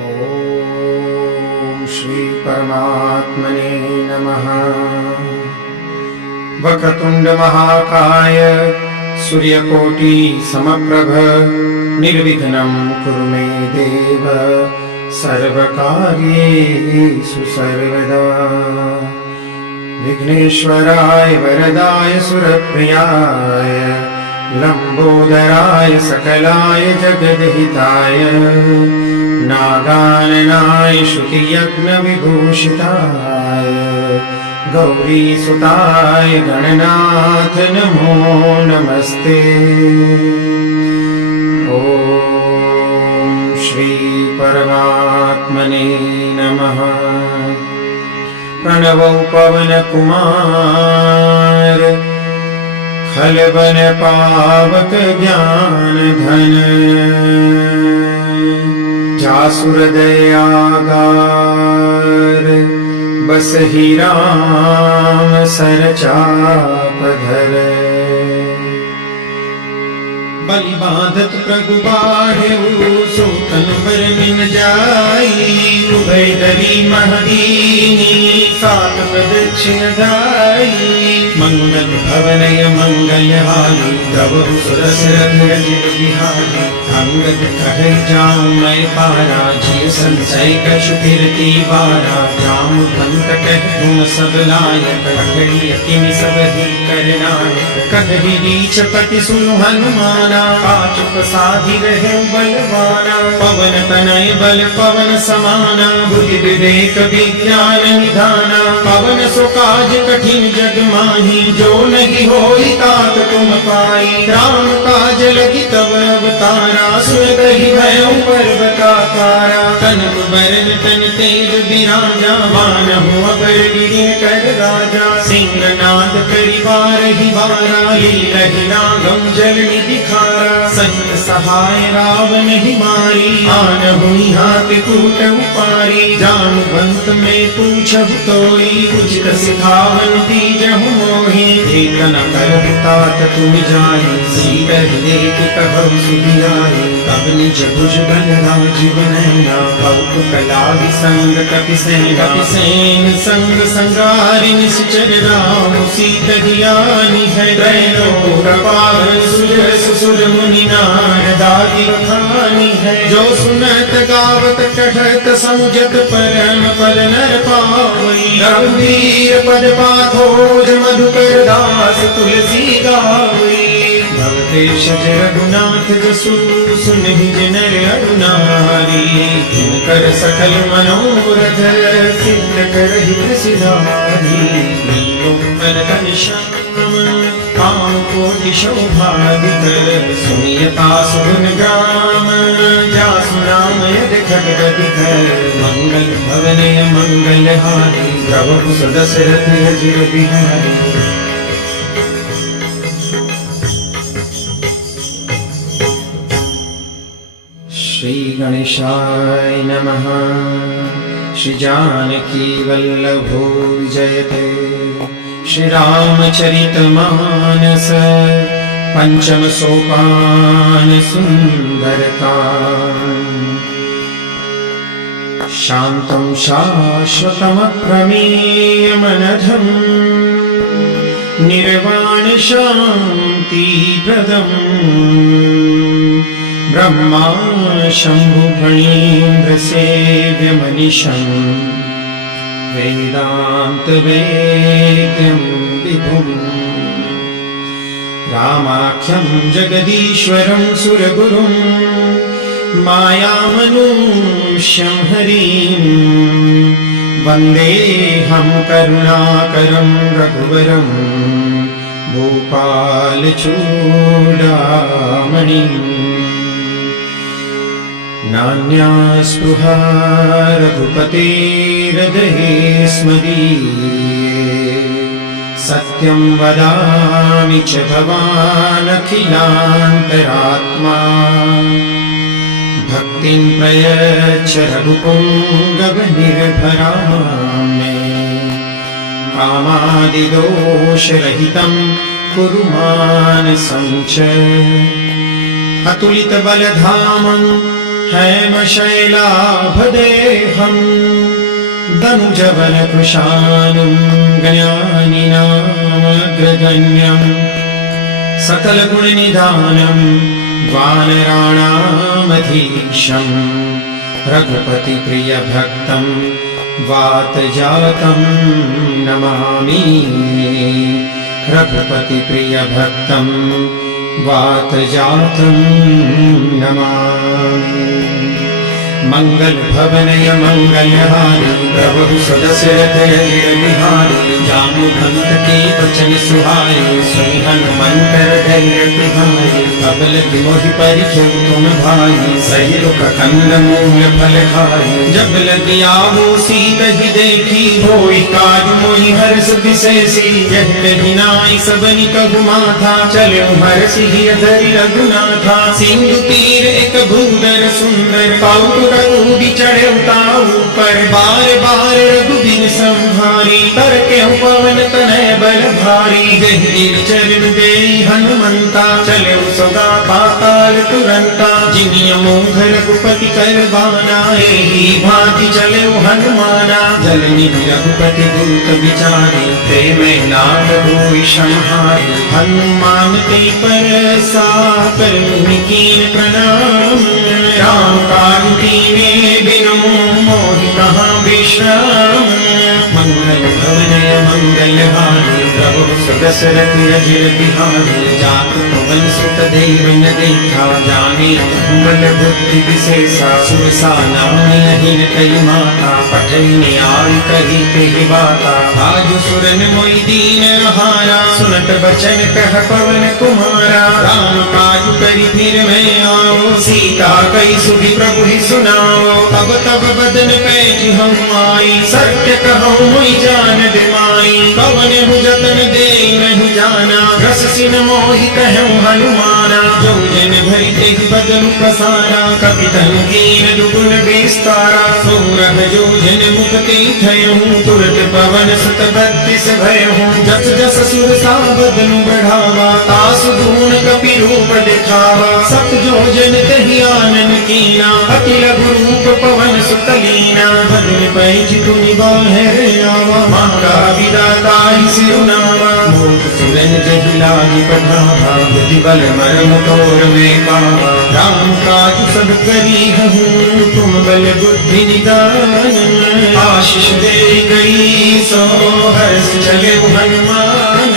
ओम श्री परमात्मने नमः। वक्रतुंड महाकाय सूर्यकोटि समप्रभ निर्विघ्नं कुरु मे देव सर्वकार्येषु सर्वदा। विघ्नेश्वराय वरदाय सुरप्रियाय लंबोदराय सकलाय जगद्हिताय नागाननाय श्रुतियज्ञ विभूषिताय गौरीसुताय गणनाथ नमो नमस्ते। ओम श्री परमात्मने नमः। प्रणवौ पवन कुमार खलबन पावक ज्ञान धन जासुर दयागार बसहि राम सरचाप धर। बलि बाधत प्रभु बाढ़ऊ सोतन बर मिन जाई उभय दली महदीनी सात प्रदक्षिण दाई। मंगल भवनय मंगल हाली गवहु सुरसरथ अजित बिहारी। अंगद कहे जाऊं मैं पारा जिय संचय कछु फिरती बारा। जाम भंत कह तुम सब लायक अकड़ी अकिनि सब ही करनायक। कदहि रीछ पति सुनु हनुमाना पाचुक साधि रहे बलवाना। पवन तनय बल पवन समाना बुद्धि विवेक विज्ञान निधाना। पवन सो काज कठिन जग माही जो नहीं होई तात तुम पाई। राम काज लगी तब अवतारा सुरत ही भयउ पर्वताकारा। कनक बरन तन तेज बिराजा मानहु अबर गिरि कर राजा। सिंहनाद परिवार ही बारा लीलहि नागम जल निधि खारा। संत सहाय रावण ही मारी आनहु हाथ कूट उपारी। जानुबंत में पूछहु तोई उचित सिखावन दीजहु मोहि। एक न करहु तात तुम जाई सीधहि देख कहु सुधियाई। तब निज भुज बल राजीव नैना कौतुक लागी संग कपिसेन संग संगारि निश्चर राम सीत हियानि है। त्रैलोक पावन सुर सुर मुनि नारदादि बखानी है। जो सुनत गावत कहत समुझत परम पद नर पावई। रघुवीर पद पाथोज मधुकर दास तुलसी गावई। भवतेश रघुनाथ जसु सुनहि नर अरुनारी। कर सकल मनोरथ सिद्ध करहि सिधारी। मन श्याम काम कोटि शोभादित सुनियता सुन ग्राम। जासु नाम यद खगदित मंगल भवनय मंगल हारी। प्रभु सदशरथ अजिर बिहारी। श्री गणेशाय नमः। श्री जानकी वल्लभो विजयते। श्री रामचरित मानस पंचम सोपान सुंदरता। शांतं शाश्वतम प्रमेयमनघं निर्वाण शांति प्रदम्। ब्रह्मा शंभु फणीन्द्र सेव्य मनीषं वेदांत वेद्यं विभुम्। रामाख्यं जगदीश्वरं सुरगुरुं मायामनुष्यं हरिं। वन्देऽहं करुणाकरं रघुवरं भूपालचूडामणिम्। नान्या स्पृहा रघुपतेर्हृदये स्मदीये। सत्यं वदामि च भवान् अखिलान्तरात्मा। भक्तिं प्रयच्छ रघुपुङ्गवनिर्भरां मे। कामादिदोषरहितं कुरु मानसं च। अतुलित बलधामं हैमशैलाभदेहम् दनुजवन कृशानुं ज्ञानिनामग्रगण्यम् सकलगुणनिधानं वानराणामधीशम् रघुपतिप्रियभक्तं वातजातं नमामि रघुपतिप्रियभक्तं वातजातं नमामि। मंगलभवनय मंगलहारी प्रभु सदशरथ बिहारी जानुभंत के वचन सुहाए सुनि हनुमंतर धैर्य तुहाई अबल मोहि परिचय तुम भाई सही रुख खंड मूल फल खाई जब लगी आवो सीत ही देखी होई काज मोहि हर्ष विशेषी यह कही नाई सबनि कहु माथा चलो हर्षि धरि रघुनाथा सिंधु तीर एक भूधर सुंदर पाऊ रघुबी चढ़े ऊपर बार बार रघुबीर संहारी तर के पवन तनय बल भारी जही चरण दे हनुमंता चले सदा पाताल तुरंता जिनिय मोघ रघुपति करवाना एही भांति चले हनुमाना जल निधि रघुपति दूत विचारे प्रेम नाथ होई संहारी हनुमान ते परसा कर कीन प्रणाम राम काज कीने बिनु मोहि कहाँ विश्राम मंगल भवनय मंगलहारी प्रभु सदशरथ अजिर बिहारी जातु पवन सुत देव न देखा जाने बल बुद्धि विशेषा सुरसा नाम अहिन कई माता पठनी आई कही कही बाता आज सुरन मोहि दीन हारा सुनत बचन कह पवन कुमारा राम काज करी फिर मैं आओ सीता कई सुधि प्रभु ही सुनाओ तब तब बदन पैज हम आई सत्य कहूँ मुई जान दिमाई पवन भुजतन दे नहीं जाना रस सिन मोहि कहूँ हनुमाना जो जन भरी ते बदन पसारा कपितन कीन दुगुन विस्तारा सोरह जो जन मुक्ति थयहूँ तुरत पवन सुत बत्तीस भयहूँ जस जस सुर सा बदन बढ़ावा तासु गुण कपि रूप दिखावा सत जो जन तहि आनन कीना अति लघु रूप पवन सुत लीना बदन पैज तुनि बाहर आवा मांगा विदाता ही सिरुनावा मोह सुरन जहि लागी बढ़ावा बुद्धि बल मरम तोर में पावा राम काज सब करी हूँ तुम बल बुद्धि निदान आशीष दे गई सो हर्ष चले हनुमान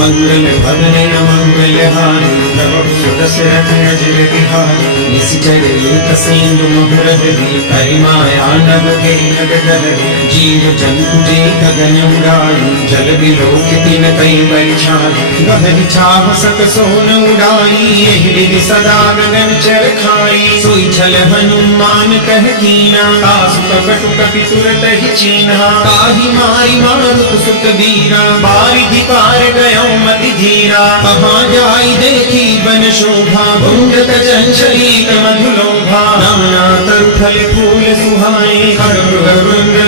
मंगल भवनय मंगलहारी प्रभु सुदशरथ अजिर बिहारी निश्चर एक सिंधु महुरहरि परिमाया नभ के नगधरि जीव जंतु जे गगन उड़ाई जल बिलोकिति न कई बरिछाई गहरि छाव सक सोन उड़ाई एहि सदा गगन चर खाई सोई छल हनुमान कह कीना तासु कपट कपि तुरत ही चीना ताहि मारी मारुत सुत बीरा बारिधि पार गयो मति धीरा कहाँ जाई देखी बन शोभा भुंजत चंचली मधुलोभा नाना तरु फल फूल सुहाए खड़ग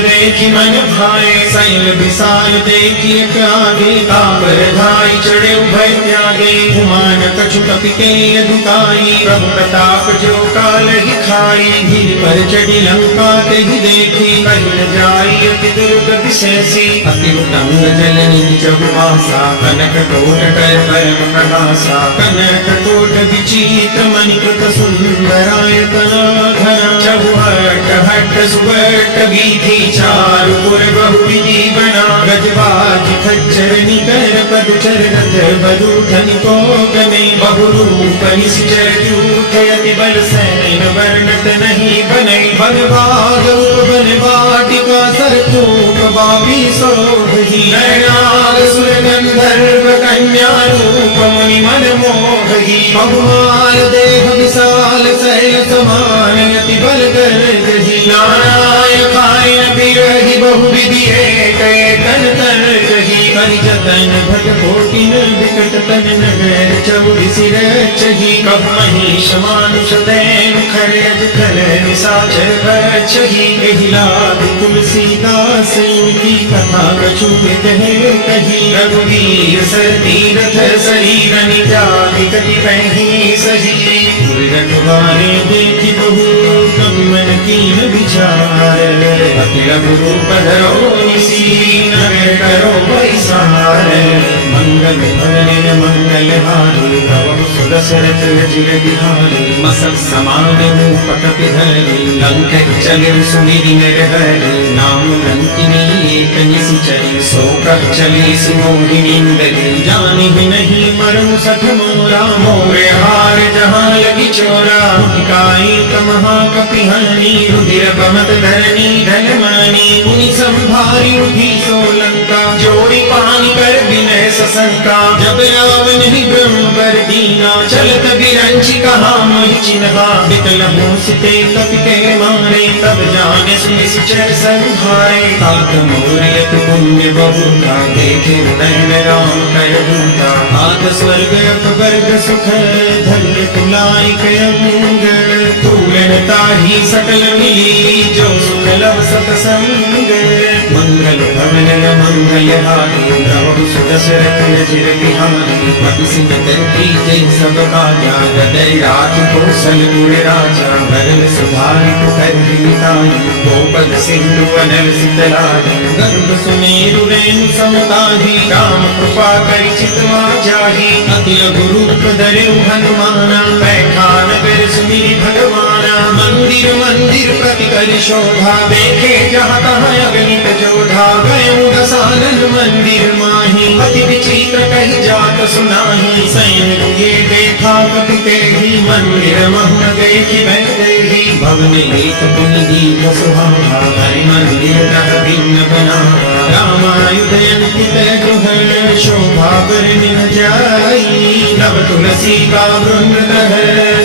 देखी मन भाए शैल विशाल देखी आगे तापर धाई चढ़े उभय त्यागे हुमान कछु कपि के दुकाई प्रभु प्रताप जो काल ही खाई धीर पर चढ़ी लंका ते ही देखी कहीं न जाई अति दुर्गति सहसी अति उतंग जलनी चहुबासा कनक कोट कर परम प्रकाशा कनक कोट विचित्र मणिकृत सुंदरायतना घना चहुहट हट सुबट वीथि चारु पुर बहुविधि बना गजबाज खच्चर निकर पदचर रथ बधु धनिको गने बहुरूप निश्चर जूठ यति बल सैन वर्णत नहीं बने बन भाग बन वाटिका सरकूप बाबी सोही नयनाग सुर गंधर्व कन्या रूप मुनि मन मोही बहुमार देह विशाल शैल समान यति बल गर्जहि नाराय खाय बिरहि बहुविधि एक तन तन जहि करि जतन भट कोटिन बिकट तन नगर चौबीसी रचही कब महिष मानुष दैन खर अज खल निशाचर बचही एहि लाभ तुलसीदास की कथा कछु कहे कही रघुवीर सर तीरथ शरीर निजाति कति पहि सही रखवारे देखि बहु कवि मन कीन विचार अति लघु रूप धरो निसी नगर करो बैसार मंगल भवन मंगल हारी प्रभु सुदशरथ जिल बिहारी मसल समान मुपट पिधरी लंक चले सुनिधि हरि नाम लंकिनी एक निशिचरी सो कह चली सुमोहिनी गली जानी ही नहीं मरु सठ मोरा मोरे हार जहाँ लगी चोरा काई महाकपि हनी रुधिर बमत धरनी धनमानी मुनि संभारी उठी सोलंका जोड़ी पानी कर विनय सशंका जब रावण ही ब्रह्म वर दीना चलत बिरंची कहा मोहि चिन्हा विकल मूसिते कपि के मारे तब जाने निश्चर संहारे तात मोरियत पुण्य बहुता देखे नयन राम कर दूता आत स्वर्ग अपवर्ग सुख धन्य कुलाई कयंग तूलन ताही सकल मिली जो सुख लव सतसंग मंगल भवन मंगल हारी प्रभु सुदशरथ जिर बिहारी पति सिंह की जय सब काजा हृदय राख कौशल गुण राजा भरल सुधारि कर मिताई गोपद सिंधु अनल सितलाई गर्भ सुमेरु रेणु समताही राम कृपा करि चितवा जाही अति लघु रूप धरऊ हनुमाना बैठा नगर सुमिरि भगवाना मंदिर मंदिर प्रति कर शोभा देखे जहाँ तहाँ अगणित जोधा गयो दसानन मंदिर माही अति विचित्र कही जात सुनाही सैन ये देखा कपि तेहि मंदिर महुन देखि बैदेहि भवन एक पुनि दीप सुहावा हरि मंदिर तह भिन्न बनावा रामायुध अंकित गृह शोभा बरनि न जाई नव तुलसी का वृंद तह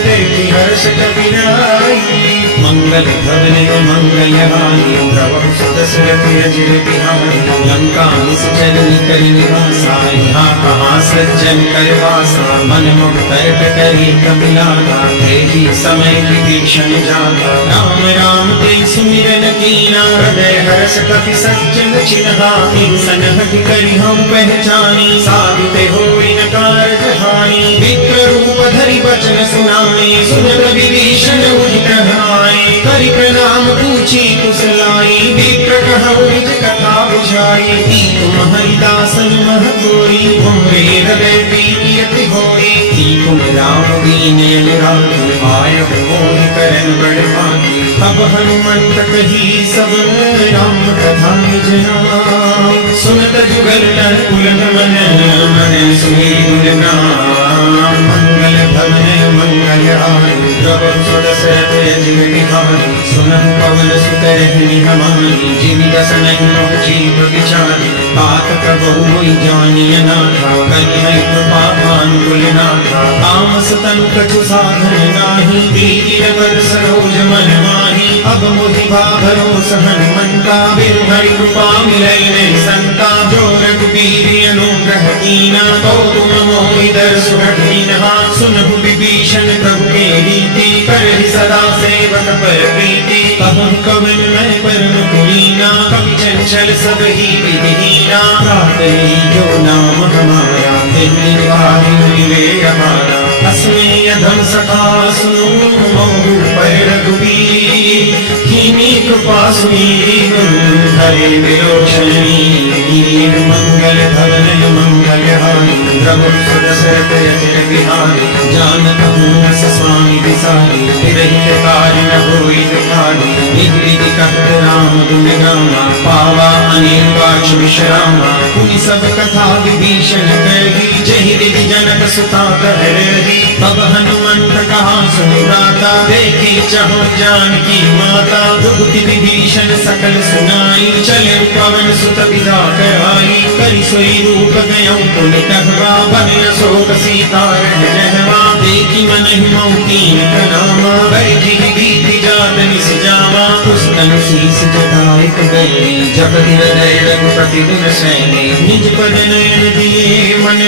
देखि हर्ष कपिराई मंगल भवन मंगल हारी प्रभु सुदशरथ जिर बिहारी लंका निश्चर कर निवासा यहाँ कहाँ सज्जन कर वासा मन मुख तर्क करी कपिलागा तेहि समय विभीषण जागा राम राम ते सुमिरन कीना हृदय हर्ष कपि सज्जन चिन्हा इंसन हटि करि हम पहचानी साधु ते होई न कारज हानि विप्र रूप धरि वचन सुनाई सुनत विभीषण उदित भाई करि प्रणाम पूछी कुशलाई विप्र कहु निज कथा बुझाई तुम हरिदासन मह गोरी हमरे हृदय प्रीति अति होई तुम राम दीन अनुरागी आय मोहि करन बड़ भागी तब हनुमंत कही सब राम कथा निज नाम सुनत जुगल नर पुलन मन मन सुनी गुण नाम मंगल भवन मंगल हारी प्रभु सुदशरथ जिर बिहारी सुनहु पवन सुत रहनि हमारी जिमि दसन जीव विचारी तात प्रभु मोहि जानिय नाथा करिहै कृपा भानुकुल नाथा तामस तनु कछु साधन नाही वीर वर सरोज मन माही अब मोहि भरोस हनुमंता बिनु हरि कृपा मिलै नहीं संता जो रघुबीर अनुग्रह कीना तो तुम मोहि दर्शु हठीनहा सुनहु विभीषण प्रभु के रीति करहि सदा सेवक पर प्रीति कहूँ कवन मैं परम कुलीना कवि चंचल सब ही विधिहीना प्रातः जो नाम हमारा निर्वाहि मिले हमारा अस्मेय धम सखा सुनो मोहु पर रघुबीर कीनी कृपा सुनी हरे विलोचनी मंगल भवन मंगल हारी प्रभु सुदशरथ जिर बिहारी जानत हूँ स्वामी विसारी विरहित कार्य न होई दुखारी निज विधि कहत राम गुण गामा पावा अनेक वाच विश्रामा पुनि सब कथा विभीषण कही जहि विधि जनक सुता कह रही तब हनुमंत कहा सुनुराता देखी चहुँ जानकी माता दुखति विभीषण सकल सुनाई चले पवन सुत विदा कराई करि सोई रूप गयौ पुनि कहवा बन शोक सीता रह जहवा देखी मन हिमौतीन प्रणामा बैठी बीती जात निस जावा पुस्तन शीस जटायक गई जब जपति हृदय रघुपति गुण सैने निज पद नयन दिए मन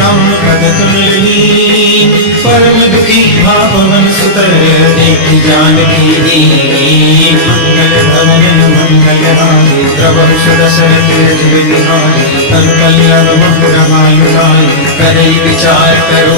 राम पद कमल लीन परम दुखी भावन सुतर देखि जानकी दीन मंगल भवन मंगल हारी प्रभु सुदशरथ अजिर बिहारी तनु पल्लव महुरहायुधाई करई विचार करो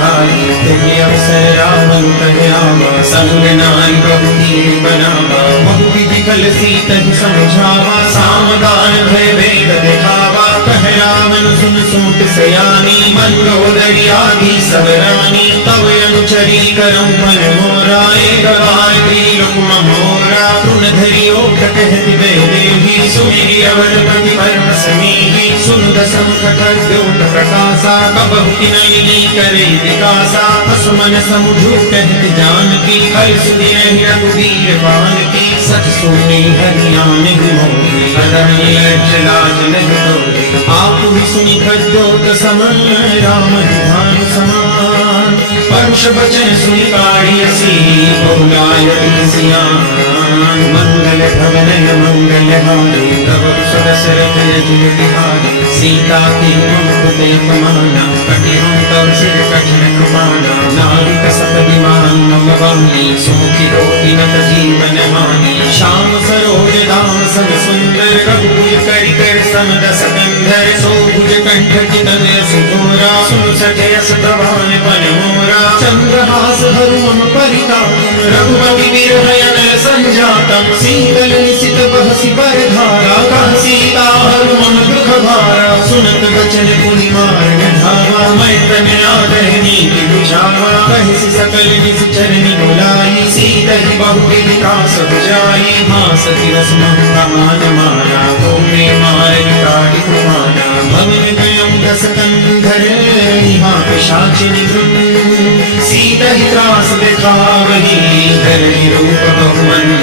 भाई तुझे अवसर रावण कल्यावा संग नारी बहु हीर बनावा बहु विधि कल सीतहि समझावा सामगान भय वेद दिखावा कह रावण सुन सूत सयानी मंदोदरी आदि सब रानी तव अनुचरी करऊं मन मोरा एक बार त्रिलोक मोरा तृण धरि ओट कहति वे देवी सुमिरि अवधपति परम समीहि सुन दसम खड्योत प्रकाशा कबहु किनयि करे विकासा असुमन समुझु कहति जानकी हर सुदिन रघुवीर बालकी सच सुनि हरियान मोहि अदनि लज्ज लाज नहीं तोरे आपु सुनि खड्योत समान राम ध्यान समान परुष बचन सुनि काढ़ियसी बोलाय सियान मंगल भवन मंगल हारी प्रभु सुदशरथ अजिर बिहारी सीता की मुकुट पमाना कटिहं तव सिर कठिन कुमाना नाविक सपदिमान मम वाणी सुमुखि रोति नत जीवन हानि श्याम सरोज दाम सम सुंदर रघुकुल करि कर समदस कंधर सोभुज कंठ चितन सुघोरा सुन सके अस प्रभान पन मोरा चंद्रहास हरु मम परिताप रघुपति विरहयन संजातम शीतल निशित बहसि बरधारा कह सीता हरु मम दुख भारा सुनत बचन पुनि मार्ग धावा मैं तन आदर नीति बुझावा कहिसि सकल निश्चर निगुलाई सीतहि बहु विकास बुझाई मासति रस महमान माया तोमे मार्ग काढ़ि कुमाना भवन गयं दस कंधर यहाँ पिशाचिनि धुन सीतहि त्रास दिखावहि धरहि रूप बहुमन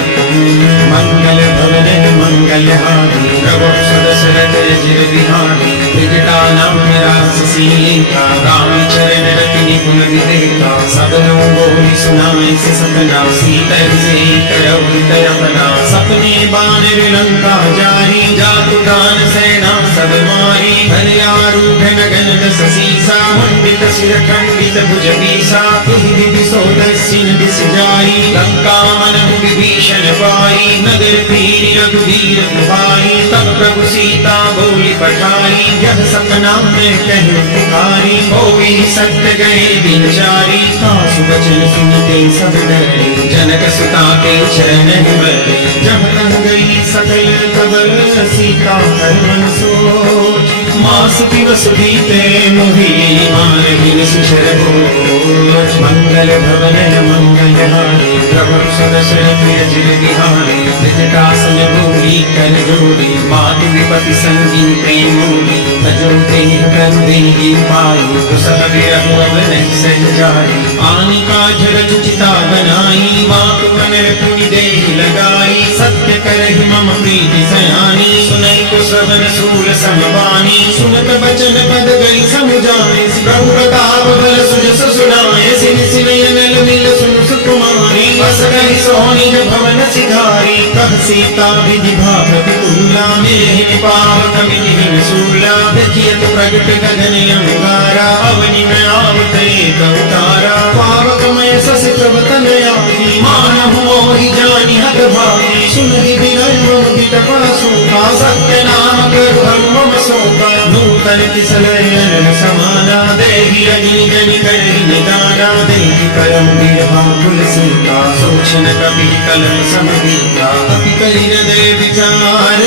मंगल भवन मंगल हारी प्रभु सुदशरथ अजिर बिहारी त्रिजटा नाम रास सीता राम चरण रति गुण विवेका सबलों बोली सुनाई से सपना सीता से करौ दयापना सपने बानर लंका जारी जातु दान सेना सब मारी हरियारूढ़ नगन दस सीसा मंडित सिर खंडित भुज बीसा तुहि विधि सोदस्यन दिस जाई लंका मन विभीषण पाई नगर पीरि रघुवीर भाई तब प्रभु सीता बोली पठाई यह सपना में कहूं पुकारी होई सत्य गए बिचारी तासु बचन सुनते सब डरे जनक सुता के चरण बरे जब तक गई सकल खबर सीता हर मन सोच मास दिवस बीते मोहि मार बिन शिशर भोज मंगल भवन मंगल हारी प्रभु सुदशरथ अजिर बिहारी त्रिजटासन भूमि कर जोड़ी मातु विपति संगी प्रेमोरी तजोते कर देहि पाई कुशल विरह अवन संजाई आनि काज रच चिता बनाई मातु अनर पुनि देहि लगाई सत्य करहि मम प्रीति सयानी सुनई को श्रवण सूल समवानी सुनत बचन पद गई समुझाए प्रभु प्रताप बल सुजस सुनाए सिन सिनयन मिल सुन सुकुमारी बस रही सोनी भवन सिधारी कह सीता विधि भावति तुला मेहि पावक मिहि सूला देखिए तो प्रगट गगन अंगारा अवनि में आवते कवतारा पावक में सस प्रवतन आदि मानहु मोहि जानि हत भागी सुनहि विनय मोहि तपसु सत्य नाम करु हम सोका नूतन किसलयन समाना देहि अग्नि जनि करहि निदाना देहि करम बिरहा कुल सीता सोचन कपि कलम समदीता कपि करि हृदय विचार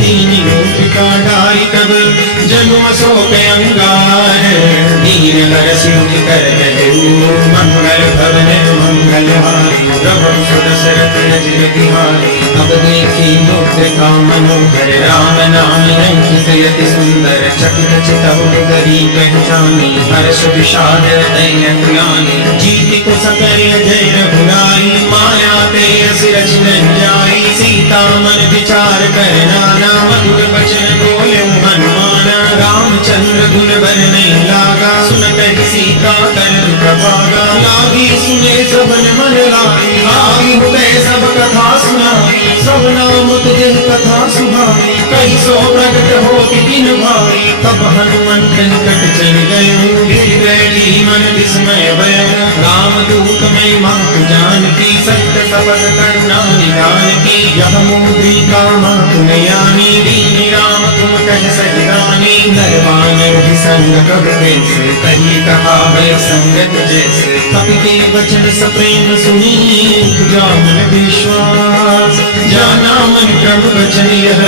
दीनि मूर्तिका डारि कब जनुम शोक अंगार दीन हर सिंह कर मंगल भवन मंगल हारी प्रभु सुदशरथ अजिर बिहारी अब देखी मुद्रिका मनोहर राम नाम अंकित यति सुंदर चकित चितौ गरी पहचानी हर्ष विषाद दैन्य कुलानी जीति को सकल जय रघुराई माया ते सिर छिन जाई सीता मन विचार कर नाना मधुर बचन बोले हनुमाना रामचंद्र गुण बर नहीं लागा सुनत ही सीता कर प्रभागा लागी सुने सबन मन लाई आगी हुए सब कथा सुनाई सब नाम तुझे कथा सुहाई तब हनुमंत निकट चल गयो, गिर बैठी मन विस्मय भयो। रामदूत मैं मात जानकी, सत्य शपथ करुणा निधान की। यह मुद्रिका मात नयानी, दीन राम तुम कह सही रानी। नर वानर भी संग कब कैसे, कही कहा भय संगत जैसे। कपि के वचन सप्रेम सुनी, उपजा मन विश्वास। जाना मन क्रम वचन यह,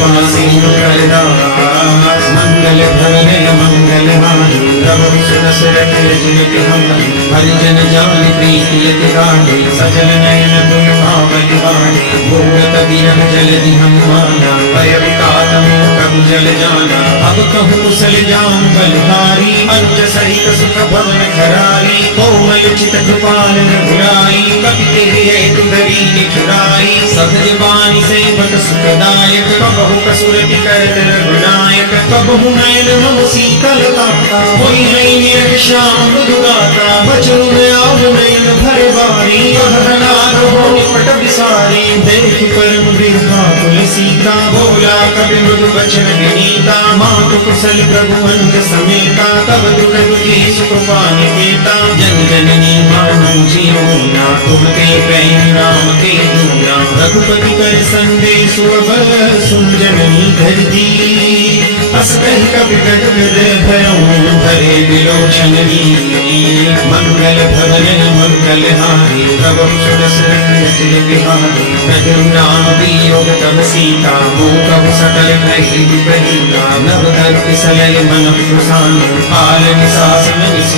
वासी करदास। मंगल भवन मंगल हानि, प्रभु सुरस रखे जिनके हम। हरिजन जान प्रीति यति गाढ़े, सजल नयन तुम भावति बाढ़े। भोगत विरह जलधि हनुमाना, भय वितात कबु जल जाना। अब कहूँ कुशल जाम बलहारी, पंच सहित सुख भवन खरारी। कोमल चित कृपाल रघुराई, कपि तेहि तुधरी निठुराई। सहज बानी सेवक सुखदायक, कबहु कसुरति करत रघुनायक। कबहु नयन मम शीतल ताता, होई है नियत श्याम मृदुगाता। बचनु आव नयन भर बारी, कहनाथ हो निपट बिसारी। देख परम बिरहा कुल सीता, बोला कवि मृदु वचन विनीता। मातु कुशल प्रभु अंत समेता, तब दुख दुखी सुकृपा निकेता। जन जननी मानव जियो ना, तुम ते प्रेम राम के दूना। रघुपति कर संदेश अब सुन जननी धरती। अस कहि कपि गद भयो, धरे विलोचन मंगल भवन मंगल हारी। प्रभु सुरस रखिय बिहारी। प्रभु नाम वियोग तब सीता, मोह सकल भय विपरीता। नव धर किसलय मन प्रसान, काल निशासन